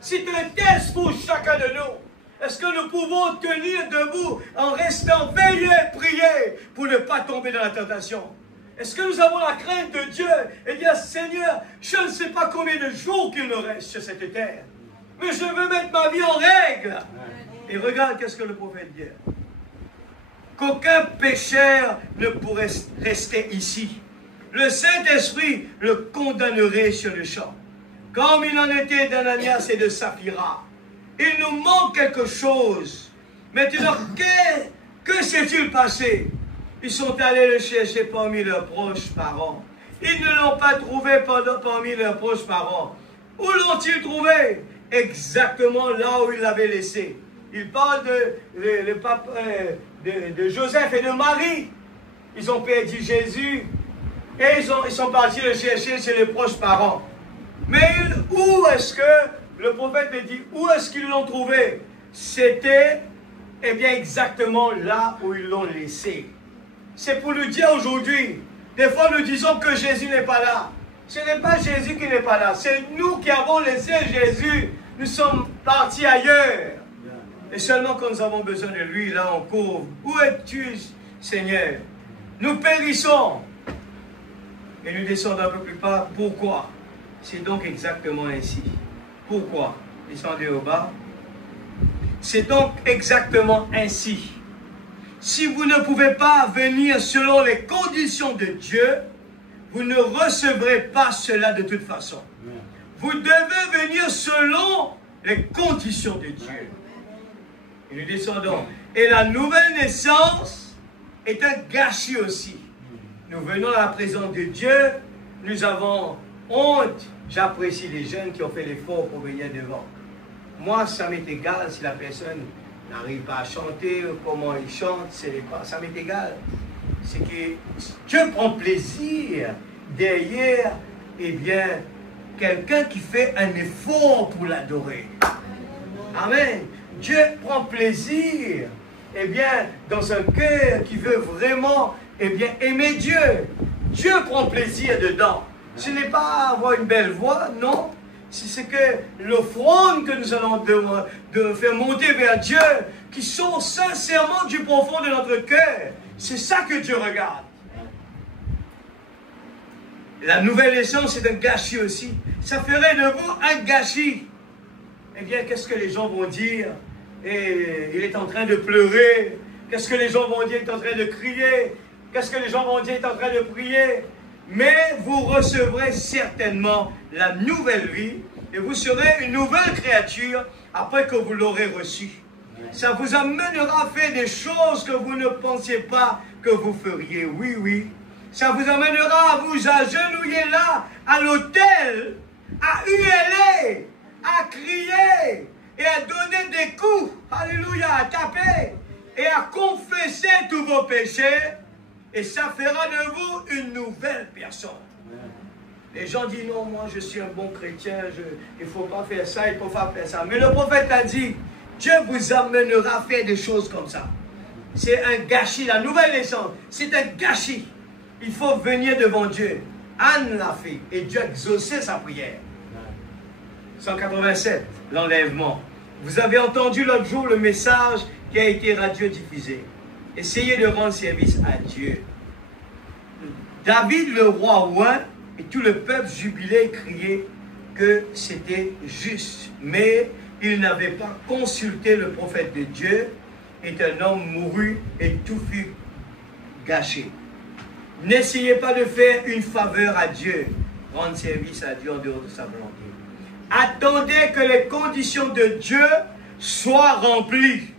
C'est un test pour chacun de nous. Est-ce que nous pouvons tenir debout en restant veillés, prier pour ne pas tomber dans la tentation? Est-ce que nous avons la crainte de Dieu et dire, Seigneur, je ne sais pas combien de jours qu'il me reste sur cette terre, mais je veux mettre ma vie en règle. Et regarde qu'est-ce que le prophète dit. Qu'aucun pécheur ne pourrait rester ici. Le Saint-Esprit le condamnerait sur le champ. Comme il en était d'Ananias et de Saphira. Il nous manque quelque chose. Maintenant, que s'est-il passé? Ils sont allés le chercher parmi leurs proches parents. Ils ne l'ont pas trouvé parmi leurs proches parents. Où l'ont-ils trouvé? Exactement là où ils l'avaient laissé. Il parle de Joseph et de Marie. Ils ont perdu Jésus et ils sont partis le chercher chez les proches parents. Mais où est-ce que, le prophète me dit, où est-ce qu'ils l'ont trouvé? C'était, eh bien, exactement là où ils l'ont laissé. C'est pour nous dire aujourd'hui, des fois nous disons que Jésus n'est pas là. Ce n'est pas Jésus qui n'est pas là, c'est nous qui avons laissé Jésus. Nous sommes partis ailleurs. Et seulement quand nous avons besoin de lui, là on court. Où es-tu, Seigneur? Nous périssons. Et nous descendons un peu plus bas. Pourquoi? C'est donc exactement ainsi. Pourquoi? Descendez au bas. C'est donc exactement ainsi. Si vous ne pouvez pas venir selon les conditions de Dieu, vous ne recevrez pas cela de toute façon. Vous devez venir selon les conditions de Dieu. Et nous descendons. Et la nouvelle naissance est un gâchis aussi. Nous venons à la présence de Dieu, nous avons honte. J'apprécie les jeunes qui ont fait l'effort pour venir devant. Moi, ça m'est égal si la personne n'arrive pas à chanter, comment il chante, ça m'est égal. c'est que Dieu prend plaisir derrière, eh bien, quelqu'un qui fait un effort pour l'adorer. Amen. Dieu prend plaisir, eh bien, dans un cœur qui veut vraiment, eh bien, aimer Dieu. Dieu prend plaisir dedans. Ce n'est pas avoir une belle voix, non. C'est que l'offrande que nous allons de faire monter vers Dieu, qui sont sincèrement du profond de notre cœur. C'est ça que Dieu regarde. La nouvelle naissance, c'est un gâchis aussi. Ça ferait de vous un gâchis. Eh bien, qu'est-ce que les gens vont dire? Et il est en train de pleurer. Qu'est-ce que les gens vont dire? Il est en train de crier. Qu'est-ce que les gens vont dire? Il est en train de prier. Mais vous recevrez certainement la nouvelle vie et vous serez une nouvelle créature après que vous l'aurez reçue. Ça vous amènera à faire des choses que vous ne pensiez pas que vous feriez. Oui, oui. Ça vous amènera à vous agenouiller là, à l'autel, à hurler, à crier et à donner des coups. Alléluia, à taper et à confesser tous vos péchés. Et ça fera de vous une nouvelle personne. Les gens disent, non, moi je suis un bon chrétien, il ne faut pas faire ça, il ne faut pas faire ça. Mais le prophète a dit, Dieu vous amènera à faire des choses comme ça. C'est un gâchis, la nouvelle naissance, c'est un gâchis. Il faut venir devant Dieu. Anne l'a fait et Dieu a exaucé sa prière. 187, l'enlèvement. Vous avez entendu l'autre jour le message qui a été radiodiffusé. Essayez de rendre service à Dieu. David, le roi oint, et tout le peuple jubilait et criait que c'était juste. Mais il n'avait pas consulté le prophète de Dieu, et un homme mourut et tout fut gâché. N'essayez pas de faire une faveur à Dieu, rendre service à Dieu en dehors de sa volonté. Attendez que les conditions de Dieu soient remplies.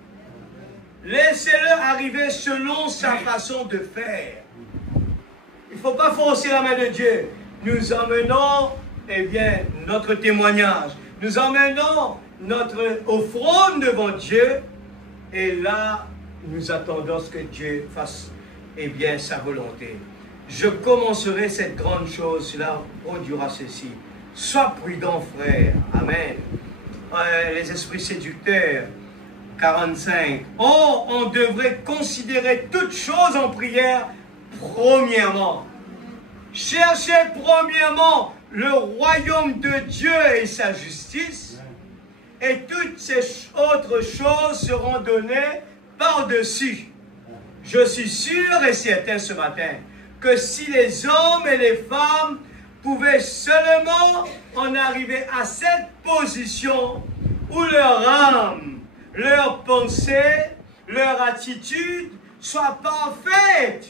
Laissez-le arriver selon sa façon de faire. Il ne faut pas forcer la main de Dieu. Nous emmenons, eh bien, notre témoignage. Nous emmenons notre offrande devant Dieu. Et là, nous attendons ce que Dieu fasse, eh bien, sa volonté. Je commencerai cette grande chose, cela produira ceci. Sois prudent, frère. Amen. Les esprits séducteurs. 45. Or, on devrait considérer toutes choses en prière, premièrement. Cherchez premièrement le royaume de Dieu et sa justice, et toutes ces autres choses seront données par-dessus. Je suis sûr et certain ce matin que si les hommes et les femmes pouvaient seulement en arriver à cette position où leur âme, leur pensée, leur attitude soit parfaite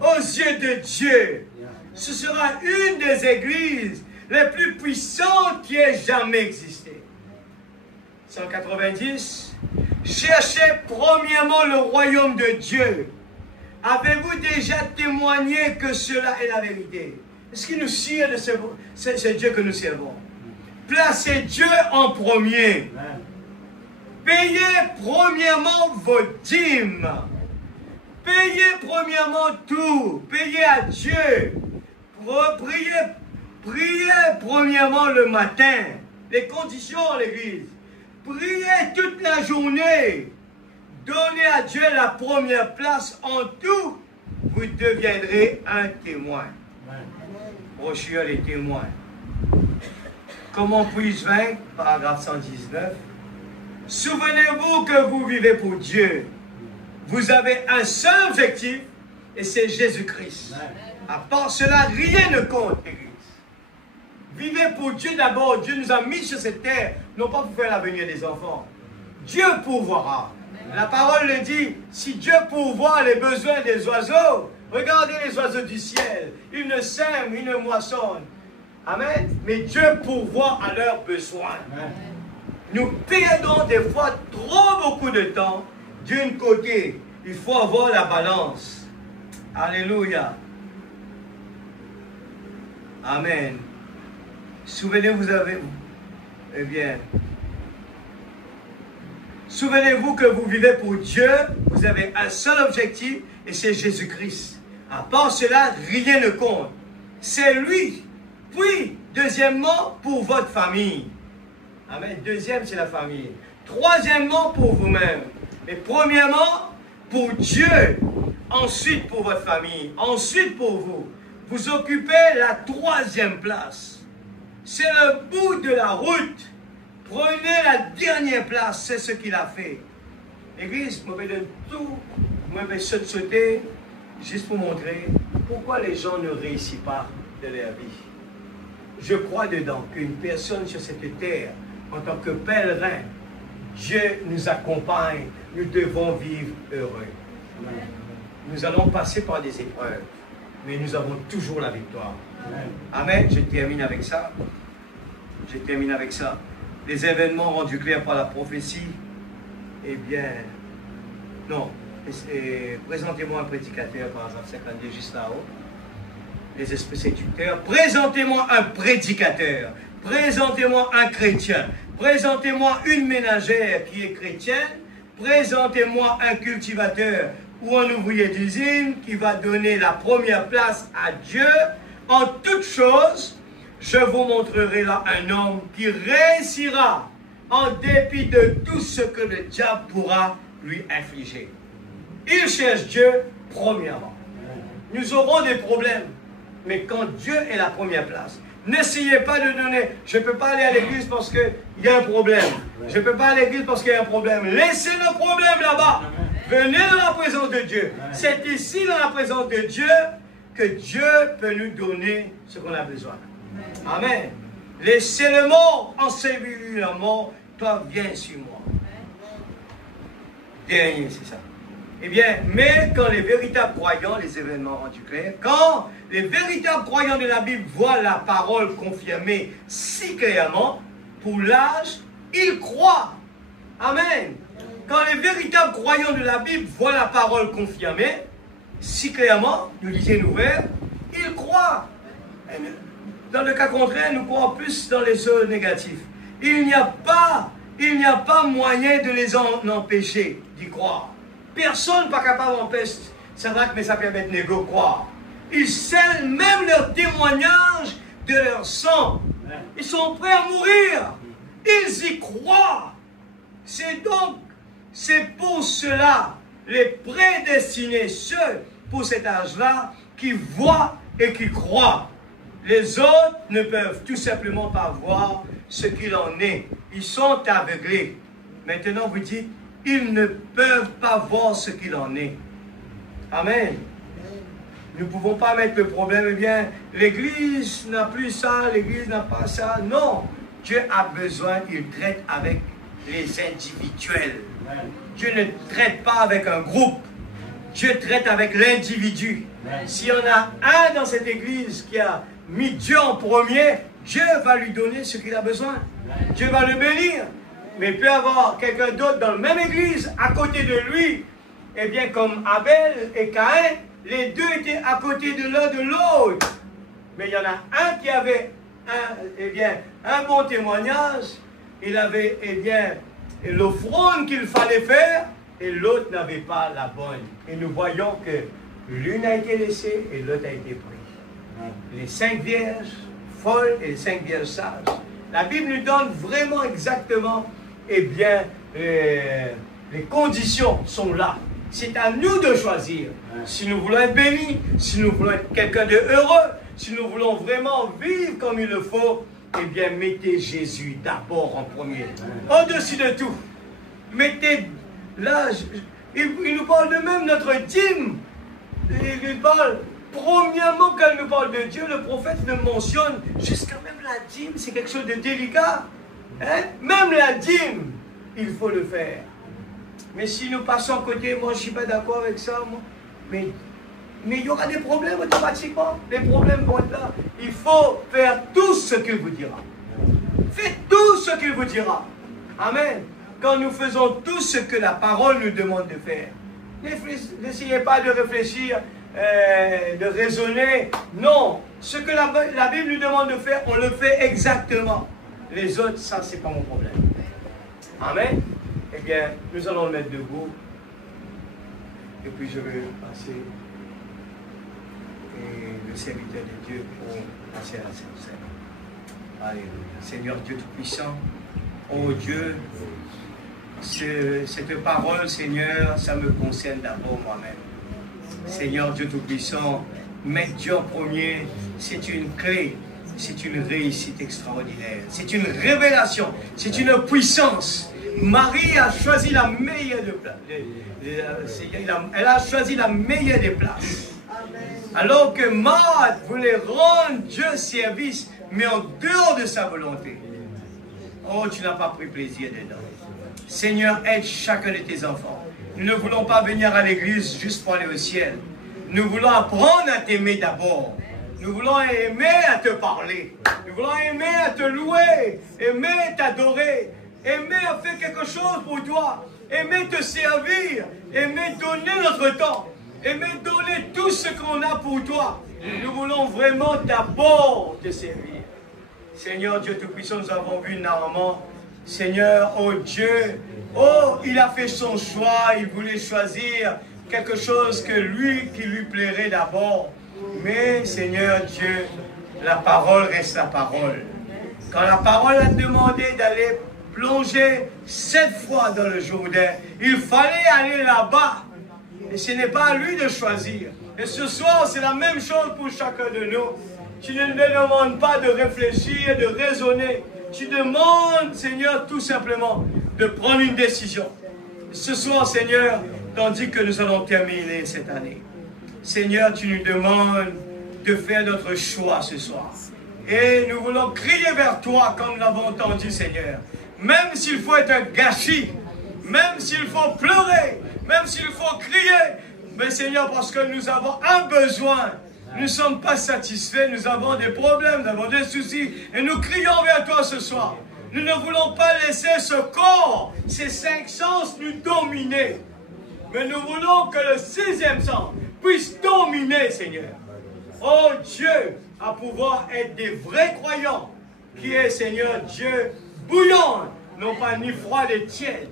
aux yeux de Dieu. Ce sera une des églises les plus puissantes qui ait jamais existé. 190. Cherchez premièrement le royaume de Dieu. Avez-vous déjà témoigné que cela est la vérité? Est-ce qu'il nous sert de ce Dieu que nous servons? Placez Dieu en premier. Payez premièrement vos dîmes. Payez premièrement tout. Payez à Dieu. Priez premièrement le matin. Les conditions, l'église. Priez toute la journée. Donnez à Dieu la première place en tout. Vous deviendrez un témoin. Brochure les témoins. Comment puis-je vaincre? Paragraphe 119. Souvenez-vous que vous vivez pour Dieu. Vous avez un seul objectif, et c'est Jésus-Christ. À part cela, rien ne compte, Église. Vivez pour Dieu d'abord. Dieu nous a mis sur cette terre, non pas pour faire l'avenir des enfants. Dieu pourvoira. La parole le dit, si Dieu pourvoit les besoins des oiseaux, regardez les oiseaux du ciel. Ils ne sèment, ils ne moissonnent. Amen. Mais Dieu pourvoit à leurs besoins. Amen. Nous perdons des fois trop beaucoup de temps. D'un côté, il faut avoir la balance. Alléluia. Amen. Souvenez-vous, eh bien, souvenez-vous que vous vivez pour Dieu. Vous avez un seul objectif et c'est Jésus-Christ. À part cela, rien ne compte. C'est lui. Puis, deuxièmement, pour votre famille. Amen. Deuxième, c'est la famille. Troisièmement, pour vous-même. Et premièrement, pour Dieu. Ensuite, pour votre famille. Ensuite, pour vous. Vous occupez la troisième place. C'est le bout de la route. Prenez la dernière place. C'est ce qu'il a fait. L'Église me donne tout. Me fait sauter. Juste pour montrer pourquoi les gens ne réussissent pas de leur vie. Je crois dedans qu'une personne sur cette terre, en tant que pèlerin, Dieu nous accompagne, nous devons vivre heureux. Amen. Nous allons passer par des épreuves, mais nous avons toujours la victoire. Amen. Je termine avec ça. Je termine avec ça. Les événements rendus clairs par la prophétie, eh bien, non. Présentez-moi un prédicateur, par exemple, 52 juste là-haut. Les esprits séducteurs. Présentez-moi un prédicateur. Présentez-moi un chrétien. Présentez-moi une ménagère qui est chrétienne. Présentez-moi un cultivateur ou un ouvrier d'usine qui va donner la première place à Dieu. En toutes choses, je vous montrerai là un homme qui réussira en dépit de tout ce que le diable pourra lui infliger. Il cherche Dieu premièrement. Nous aurons des problèmes, mais quand Dieu est la première place, n'essayez pas de donner, je ne peux pas aller à l'église parce qu'il y a un problème. Je ne peux pas aller à l'église parce qu'il y a un problème. Laissez le problème là-bas. Venez dans la présence de Dieu. C'est ici dans la présence de Dieu que Dieu peut nous donner ce qu'on a besoin. Amen. Laissez le mort, ensevelir la mort, toi viens sur moi. Dernier, c'est ça. Eh bien, mais quand les véritables croyants, les événements rendus clairs, quand les véritables croyants de la Bible voient la parole confirmée si clairement, pour l'âge, ils croient. Amen. Quand les véritables croyants de la Bible voient la parole confirmée si clairement, nous lisons ouvert, ils croient. Dans le cas contraire, nous croyons plus dans les choses négatives. Il n'y a pas moyen de les en empêcher d'y croire. Personne n'est pas capable d'empêcher Sadrach, Meshach et Abednego croire. Ils scellent même leur témoignage de leur sang. Ils sont prêts à mourir. Ils y croient. C'est pour cela, les prédestinés, ceux pour cet âge-là, qui voient et qui croient. Les autres ne peuvent tout simplement pas voir ce qu'il en est. Ils sont aveuglés. Maintenant, vous dites, ils ne peuvent pas voir ce qu'il en est. Amen. Nous ne pouvons pas mettre le problème, eh bien, l'Église n'a plus ça, l'Église n'a pas ça. Non, Dieu a besoin, il traite avec les individuels. Dieu ne traite pas avec un groupe. Dieu traite avec l'individu. S'il y en a un dans cette Église qui a mis Dieu en premier, Dieu va lui donner ce qu'il a besoin. Dieu va le bénir. Mais il peut y avoir quelqu'un d'autre dans la même église, à côté de lui. Eh bien, comme Abel et Caïn, les deux étaient à côté de l'un de l'autre. Mais il y en a un qui avait un bon témoignage. Il avait l'offrande qu'il fallait faire, et l'autre n'avait pas la bonne. Et nous voyons que l'une a été laissée et l'autre a été prise. Les 5 vierges folles et les 5 vierges sages. La Bible nous donne vraiment exactement, eh bien, les conditions sont là. C'est à nous de choisir. Si nous voulons être bénis, si nous voulons être quelqu'un de heureux, si nous voulons vraiment vivre comme il le faut, eh bien, mettez Jésus d'abord en premier. Au-dessus de tout. Mettez, là, il nous parle de même notre dîme. Il nous parle, premièrement, quand il nous parle de Dieu, le prophète le mentionne, jusqu'à même la dîme, c'est quelque chose de délicat. Hein? Même la dîme, il faut le faire. Mais si nous passons à côté, moi je ne suis pas d'accord avec ça, moi. Mais il y aura des problèmes automatiquement. Les problèmes vont être là. Il faut faire tout ce qu'il vous dira. Faites tout ce qu'il vous dira. Amen. Quand nous faisons tout ce que la parole nous demande de faire, n'essayez pas de réfléchir, de raisonner. Non. Ce que la Bible nous demande de faire, on le fait exactement. Les autres, ça, c'est pas mon problème. Amen. Eh bien, nous allons le mettre debout. Et puis je vais passer le serviteur de Dieu pour passer à la Sainte Seine. Alléluia. Seigneur Dieu Tout-Puissant, oh Dieu, cette parole, Seigneur, ça me concerne d'abord moi-même. Seigneur Dieu Tout-Puissant, mettre Dieu en premier, c'est une clé, c'est une réussite extraordinaire, c'est une révélation, c'est une puissance. Marie a choisi la meilleure des places. Elle a choisi la meilleure des places. Alors que Marthe voulait rendre Dieu service, mais en dehors de sa volonté. Oh, tu n'as pas pris plaisir dedans. Seigneur, aide chacun de tes enfants. Nous ne voulons pas venir à l'église juste pour aller au ciel. Nous voulons apprendre à t'aimer d'abord. Nous voulons aimer à te parler. Nous voulons aimer à te louer. Aimer t'adorer. Aimer à faire quelque chose pour toi. Aimer te servir. Aimer donner notre temps. Aimer donner tout ce qu'on a pour toi. Nous voulons vraiment d'abord te servir. Seigneur Dieu Tout-Puissant, nous avons vu Naaman. Seigneur, oh Dieu, oh, il a fait son choix. Il voulait choisir quelque chose qui lui plairait d'abord. Mais Seigneur Dieu, la parole reste la parole. Quand la parole a demandé d'aller plonger 7 fois dans le Jourdain, il fallait aller là-bas. Et ce n'est pas à lui de choisir. Et ce soir, c'est la même chose pour chacun de nous. Tu ne me demandes pas de réfléchir, de raisonner. Tu demandes, Seigneur, tout simplement, de prendre une décision. Ce soir, Seigneur, tandis que nous allons terminer cette année, Seigneur, tu nous demandes de faire notre choix ce soir. Et nous voulons crier vers toi, comme nous l'avons entendu, Seigneur. Même s'il faut être un gâchis, même s'il faut pleurer, même s'il faut crier, mais Seigneur, parce que nous avons un besoin. Nous ne sommes pas satisfaits, nous avons des problèmes, nous avons des soucis, et nous crions vers toi ce soir. Nous ne voulons pas laisser ce corps, ces 5 sens nous dominer. Mais nous voulons que le 6e sens puisse dominer, Seigneur. Oh Dieu, à pouvoir être des vrais croyants, qui est, Seigneur Dieu, bouillant, non pas ni froid ni tiède.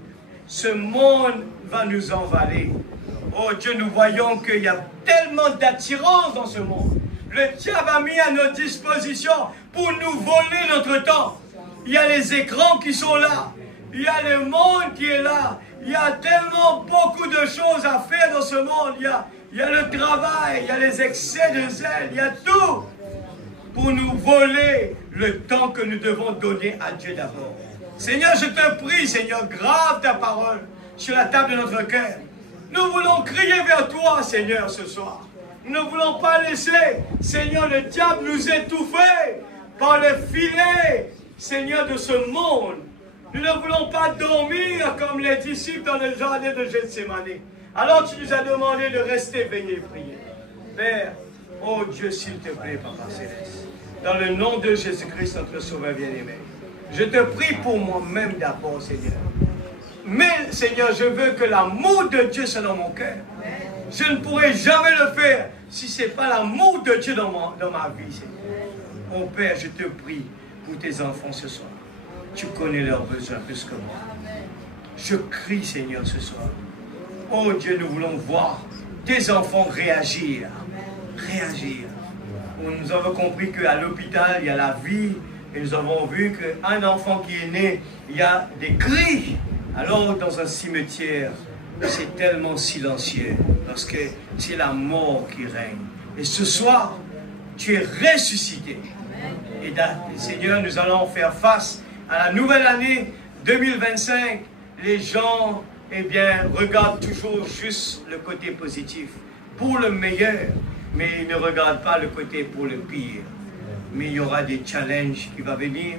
Ce monde va nous envaler. Oh Dieu, nous voyons qu'il y a tellement d'attirance dans ce monde. Le diable a mis à notre disposition pour nous voler notre temps. Il y a les écrans qui sont là. Il y a le monde qui est là. Il y a tellement beaucoup de choses à faire dans ce monde. Il y a le travail, il y a les excès de zèle, il y a tout pour nous voler le temps que nous devons donner à Dieu d'abord. Seigneur, je te prie, Seigneur, grave ta parole sur la table de notre cœur. Nous voulons crier vers toi, Seigneur, ce soir. Nous ne voulons pas laisser, Seigneur, le diable nous étouffer par les filets, Seigneur, de ce monde. Nous ne voulons pas dormir comme les disciples dans le jardin de Gethsémani. Alors tu nous as demandé de rester veillés et prier. Père, oh Dieu, s'il te plaît, Papa Céleste, dans le nom de Jésus-Christ, notre Sauveur bien-aimé, je te prie pour moi-même d'abord, Seigneur. Mais, Seigneur, je veux que l'amour de Dieu soit dans mon cœur. Je ne pourrai jamais le faire si ce n'est pas l'amour de Dieu dans ma vie, Seigneur. Mon Père, je te prie pour tes enfants ce soir. Tu connais leurs besoins plus que moi. Je crie, Seigneur, ce soir. Oh Dieu, nous voulons voir tes enfants réagir. Réagir. Nous avons compris qu'à l'hôpital, il y a la vie. Et nous avons vu qu'un enfant qui est né, il y a des cris. Alors, dans un cimetière, c'est tellement silencieux. Parce que c'est la mort qui règne. Et ce soir, tu es ressuscité. Et Seigneur, nous allons faire face à la nouvelle année 2025. Les gens, eh bien, regardent toujours juste le côté positif. Pour le meilleur. Mais ils ne regardent pas le côté pour le pire. Mais il y aura des challenges qui vont venir.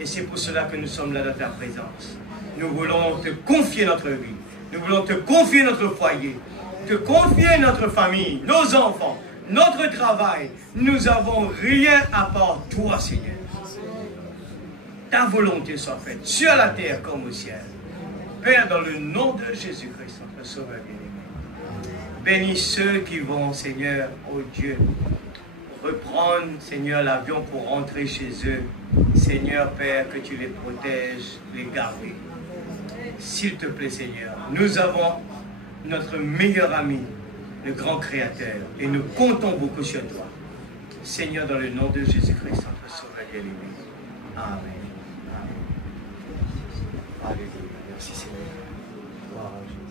Et c'est pour cela que nous sommes là dans ta présence. Nous voulons te confier notre vie. Nous voulons te confier notre foyer. Te confier notre famille, nos enfants, notre travail. Nous n'avons rien à part toi, Seigneur. Ta volonté soit faite sur la terre comme au ciel. Père, dans le nom de Jésus-Christ, notre Sauveur bien-aimé. Bénis ceux qui vont, Seigneur, oh Dieu, reprendre, Seigneur, l'avion pour rentrer chez eux. Seigneur, Père, que tu les protèges, les gardes. S'il te plaît, Seigneur, nous avons notre meilleur ami, le grand Créateur, et nous comptons beaucoup sur toi. Seigneur, dans le nom de Jésus-Christ, notre Sauveur bien-aimé. Amen. Amen. Alléluia. Merci Seigneur. Gloire à Jésus.